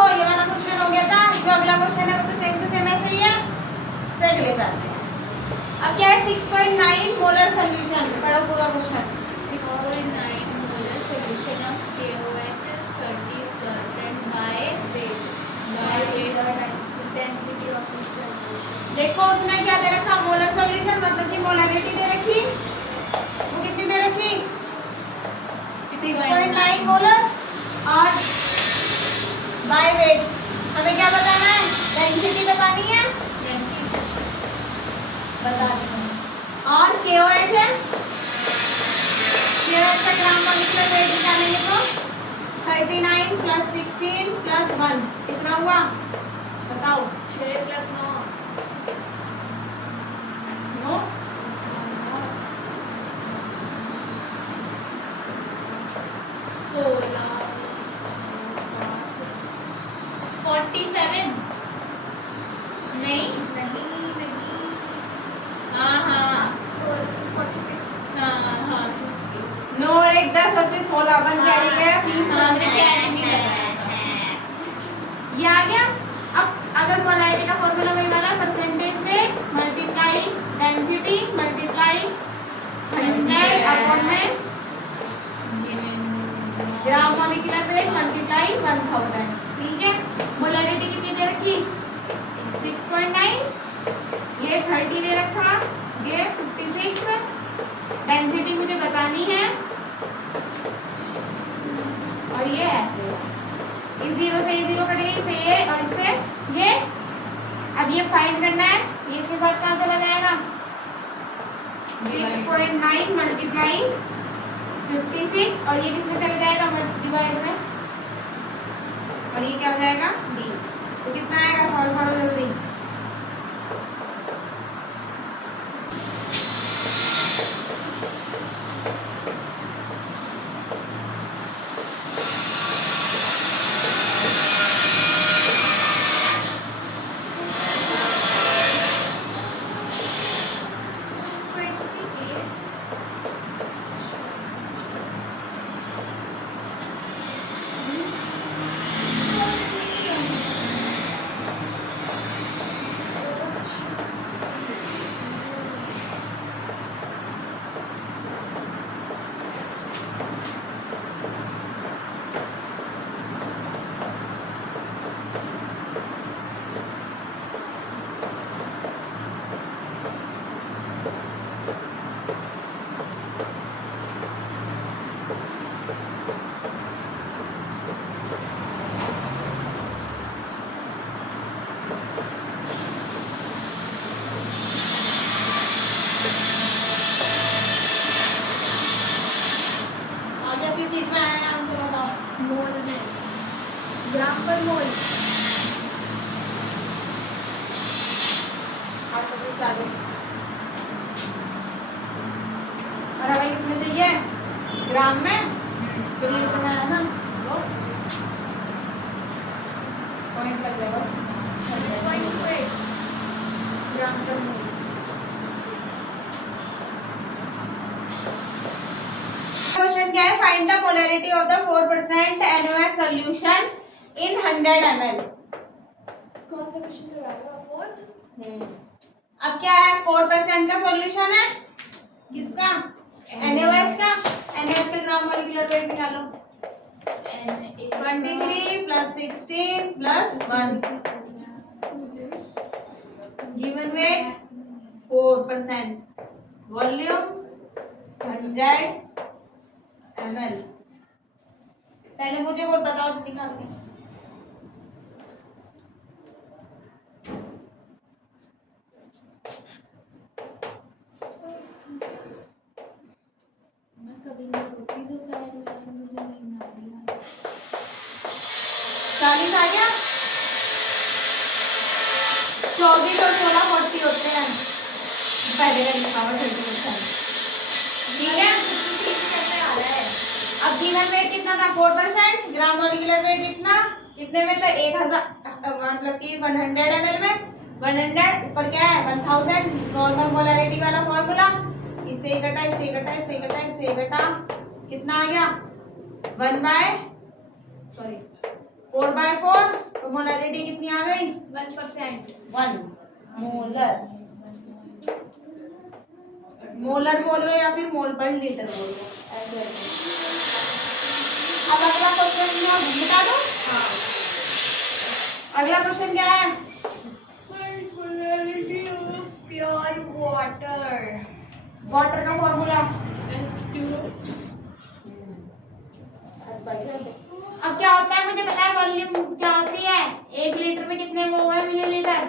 देखो ये वाला क्वेश्चन हो गया था, जो अगला क्वेश्चन है वो तो सेम टू सेम ऐसे ही है। चलिए लेकर आते हैं। अब क्या है 6.9 मोलर सॉल्यूशन, पढ़ो पूरा question. 6.9 molar solution of KOH is 30% by weight density of this solution. देखो उसने क्या दे रखा, मोलर सॉल्यूशन मतलब कि मोलरिटी दे रखी, वो कितनी दे रखी 6.9 मोलर और बाय वेट हमें क्या बताना है, डेंसिटी बतानी है, बता दो। और KOH है, KOH का ग्राम मॉलिक्यूलर वेट निकालेंगे तो 39 प्लस 16 प्लस 1 कितना हुआ बताओ। 6 + 9 नो 16 47 नहीं हाँ 46 हाँ नो और एक 10 और 16 बन कैरी गया 3 हमने कैरी नहीं लगाया ये आ गया। अब अगर मोलैरिटी का फॉर्मूला वही वाला, percentage weight multiply density multiply 100 upon में ग्राम मॉलिक्यूलर वेट मल्टीप्लाई 1000। ठीक है, मोलैरिटी कितनी दे रखी 6.9, ये 30 दे रखा, ये 56, डेंसिटी मुझे बतानी है और ये ऐसे इस 0 से ये 0 कट गई, इससे ये और इससे ये। अब ये फाइंड करना है, ये इसके साथ कहाँ चला जाएगा 6.9 मल्टीप्लाई 56 और ये किसमें चला जाएगा डिवाइड में, और ये क्या हो जाएगा D। तो कितना आएगा, सॉल्व करो जल्दी। किस चीज में आया आंसर बताओ, मोल में ग्राम पर मोल 840 और हमें किसमें चाहिए ग्राम में, तो लीटर में आया ना, पॉइंट लग जाएगा उसमें 0.28 ग्राम पर मोल। क्वेश्चन क्या है, find the polarity of the 4% NaOH solution in 100 ml। कौन सा क्वेश्चन करवाएगा, 4th? अब क्या है 4% का सॉल्यूशन है किसका, NaOH का। NaOH का ग्राम मॉलिक्यूलर वेट निकालो 23 plus 16 plus 1 given weight 4%, volume 100 ml। पहले मुझे वो बताओ निकाल के। मैं कभी नहीं सोती दोपहर में और मुझे नींद आ रही है। 40 आ गया, 24 और 16 40 होते हैं, पहले का लिखा हुआ 30%। ठीक है, अब गिवन वेट कितना था 4%, ग्राम मॉलिक्यूलर वेट कितना कितने में था 1000 मतलब कि 100 ml में 100 ऊपर क्या है 1000 नॉर्मल मोलैरिटी वाला फॉर्मूला, इससे घटा इससे घटा इससे घटा इससे घटा कितना आ गया 4/4 तो मोलैरिटी कितनी आ गई? 1%। 1 मोलर। मोलर बोलो या फिर मोल पर लीटर बोलो, ऐसे ऐसे। अब अगला क्वेश्चन बता दो। हाँ। अगला क्वेश्चन क्या है? Pure water. वाटर का फॉर्मूला। अब क्या होता है मुझे पता है, वॉल्यूम क्या होती है? 1 लीटर में कितने वो है मिलीलीटर?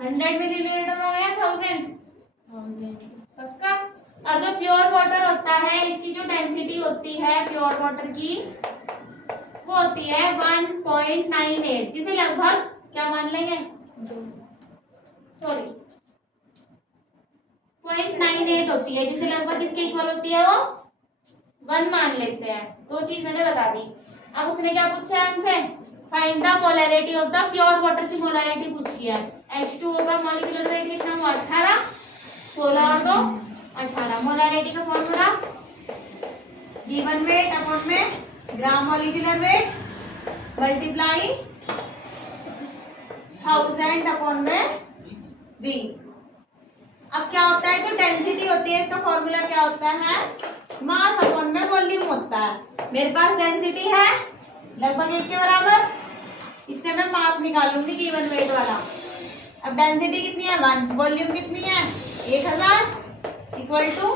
100 मिलीलीटर में है 1000 पक्का। और जो प्योर वाटर होता है इसकी जो डेंसिटी होती है प्योर वाटर की वो होती है 1.98, जिसे लगभग क्या मान लेंगे? सॉरी 0.98 होती है, जिसे लगभग किसके इक्वल होती है? वो 1 मान लेते हैं। दो चीज मैंने बता दी। अब उसने क्या पूछा है हमसे? Find the molarity of the pure water की मोलैरिटी पूछी है। H2O का मॉलिक्यूलर वेट कितना हुआ? 18। 16 और 2 18। मोलैरिटी का फॉर्मूला गिवन वेट अपॉन में gram molecular weight multiply 1000 upon में V। अब क्या होता है, जो डेंसिटी होती है इसका फॉर्मूला क्या होता है? मास अपॉन में वॉल्यूम होता है। मेरे पास डेंसिटी है लगभग 1 के बराबर, इससे मैं मास निकालूंगी गिवन वेट वाला। अब डेंसिटी कितनी है? 1। वॉल्यूम कितनी है? 1000 इक्वल टू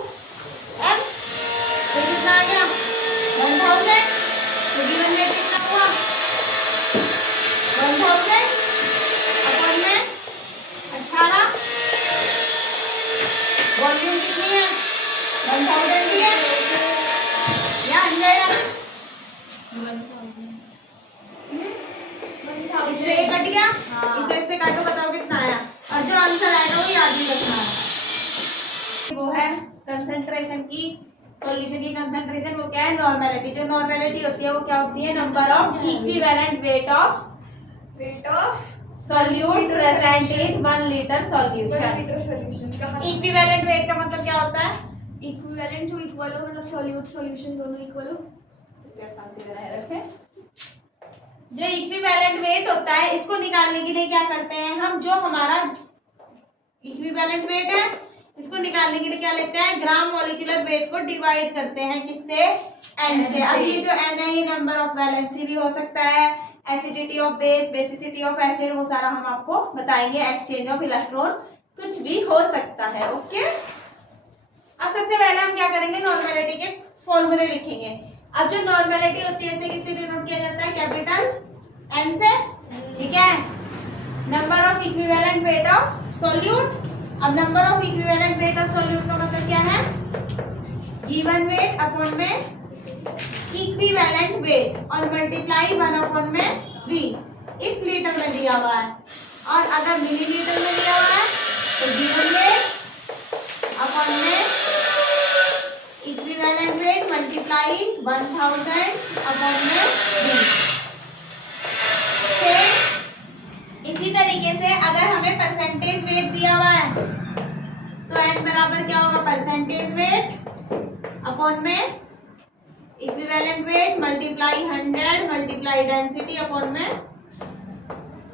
एफ। तो कितना आ गया? 1000। तो गिवन वेट कितना हुआ? 1000 अपॉन में 18। वॉल्यूम कितनी है? 1000 की है या 100? 1000। इससे ये कट गया। हाँ। इसे इससे काटो, बताओ कितना आया। और जो आंसर आएगा वो याद भी रखना है। वो है कंसंट्रेशन की, सॉल्यूशन की कंसंट्रेशन। वो क्या है? नॉर्मेलिटी। जो नॉर्मेलिटी होती है वो क्या होती है? Number of equivalent weight of solute present in 1 litre solution. Equivalent weight का मतलब क्या होता है? इक्विवेलेंट जो इक्वल हो, मतलब सॉल्यूट सॉल्यूशन दोनों इक्वल हो। जो इक्विवेलेंट वेट होता है इसको निकालने के लिए क्या करते हैं हम? जो हमारा इक्विवेलेंट वेट है इसको निकालने के लिए क्या लेते हैं? ग्राम मॉलिक्यूलर वेट को डिवाइड करते हैं किससे? एन से। अब ये जो एन है ये नंबर ऑफ वैलेंसी भी हो सकता है, acidity of base, basicity of acid, वो सारा हम आपको बताएंगे। एक्सचेंज ऑफ इलेक्ट्रॉन, कुछ भी हो सकता है। ओके। अब सबसे पहले हम क्या करेंगे? नॉर्मेलिटी के फॉर्मूले लिखेंगे। अब जो नॉर्मेलिटी होती है इसे किससे डिनोट किया जाता है? कैपिटल एन से। ठीक है। Number of equivalent weight of solute. अब number of equivalent weight of solute का मतलब क्या है? गिवन वेट अपॉन में इक्विवेलेंट वेट और मल्टीप्लाई 1 अपॉन में V। इफ लीटर में दिया हुआ है और अगर मिलीलीटर में दिया हुआ है तो गिवन वेट अपॉन में इक्विवेलेंट वेट मल्टीप्लाई 1000 अपॉन में V। इसी तरीके से अगर हमें परसेंटेज वेट दिया हुआ है तो n बराबर क्या होगा? परसेंटेज वेट अपॉन में equivalent weight multiply 100 multiply density upon में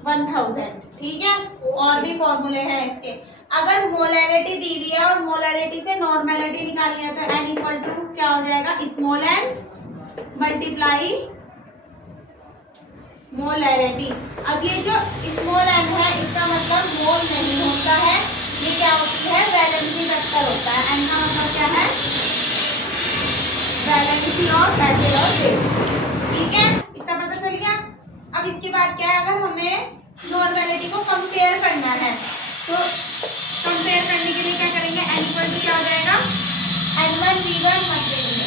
1000। ठीक है। और भी फॉर्मूले हैं इसके। अगर मोलैरिटी दी हुई है और मोलैरिटी से नॉर्मेलिटी निकालनी है तो n इक्वल टू क्या हो जाएगा? Small n multiply molarity. अब ये जो स्मॉल n है इसका मतलब मोल नहीं होता है, ये क्या होती है? वैलेंसी वेक्टर होता है। n का मतलब क्या है? वैलेंसी ऑफ एसिड और बेस। ठीक है, इतना पता चल गया। अब इसके बाद क्या है? अगर हमें नॉर्मेलिटी को कंपेयर करना है तो कंपेयर करने के लिए क्या करेंगे? n इक्वल टू क्या हो जाएगा? n1 v1 मत देंगे।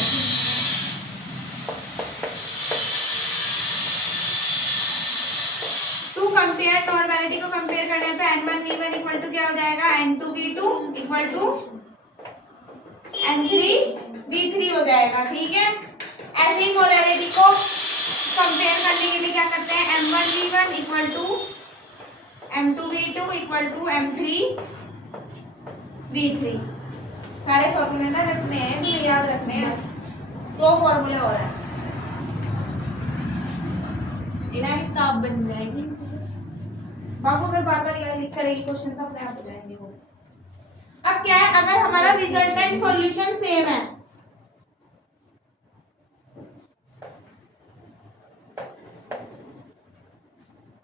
टू कंपेयर नॉर्मेलिटी को कंपेयर करना है तो n1 v1 इक्वल टू क्या हो जाएगा? n2 v2 equal to n3 v3 हो जाएगा। ठीक है। ऐसे ही मोलैरिटी को कंपेयर करने के लिए क्या करते हैं? m1 v1 equal to m2 v2 equal to m3 v3। सारे फॉर्मूले ना रखने हैं, तो याद रखने हैं। 2 फॉर्मूले और हैं। आप बन जाएगी। बाबू अगर बार बार लिख करेगी क्वेश्चन तो अपने आप हो जाएंगे वो। अब क्या है, अगर हमारा रिजल्टेंट सॉल्यूशन सेम है,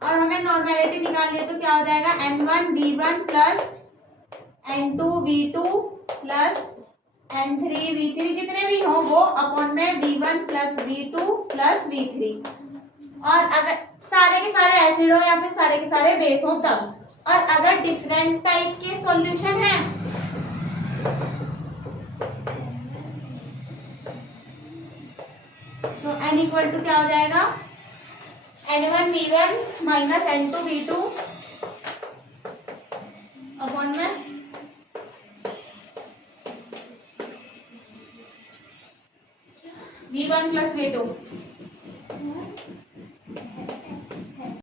और हमें नॉर्मेलिटी निकालनी है, तो क्या हो जाएगा, n1v1 plus n2v2 plus n3v3, जितने भी हो वो अपॉन में v1 plus v2 plus v3। और अगर सारे के सारे एसिड हो या फिर सारे के सारे बेस हो तब। और अगर डिफरेंट टाइप के सॉल्यूशन है तो n इक्वल टू क्या हो जाएगा, n1v1 माइनस n2v2 अपॉन में v1 प्लस v2।